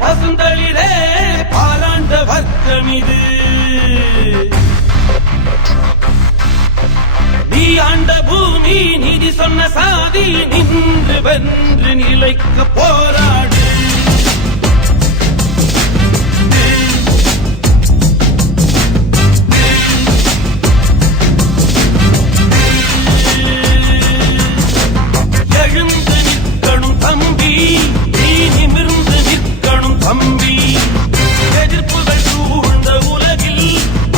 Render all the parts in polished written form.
பசுந்தளிரே பாலாண்ட வர்க்கமிது நீ ஆண்ட பூமி நீதி சொன்ன சாதி நின்று வென்று நிலைக்க போராடு எழுந்து நிற்கணும் தம்பி நீ நிமிர்ந்து நிற்கணும் தம்பி எதிர்ப்புகள் சூழ்ந்த உலகில்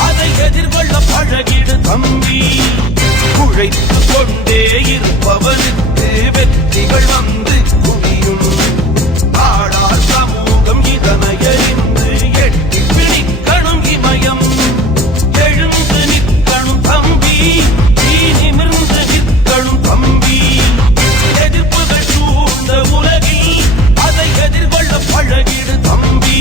அதை எதிர்கொள்ள பழகிடு தம்பி உழைத்து கொண்டே இருப்பவனுக்கு வெற்றிகள் வந்து குவியும் நாடார் சமூகம் இதனை அறிந்து எட்டி பிடிக்கணும் இமயம் எழுந்து நிற்கணும் தம்பி நீ நிமிர்ந்து நிற்கணும் தம்பி எதிர்ப்புகள் சூழ்ந்த உலகில் அதை எதிர்கொள்ள பழகிடு தம்பி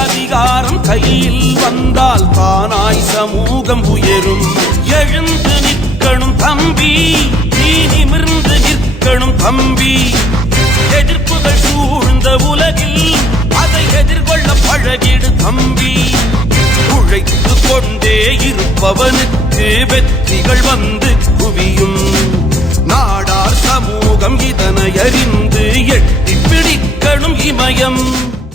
அதிகாரம் கையில் வந்தால் தானாய் சமூகம் உயரும் எழுந்து நிற்கணும் தம்பி நீ நிமிர்ந்து நிற்கணும் தம்பி எதிர்ப்புகள் சூழ்ந்த உலகில் அதை எதிர்கொள்ள பழகிடு தம்பி உழைத்து கொண்டே இருப்பவனுக்கு வெற்றிகள் வந்து குவியும் நாடார் சமூகம் இதனை அறிந்து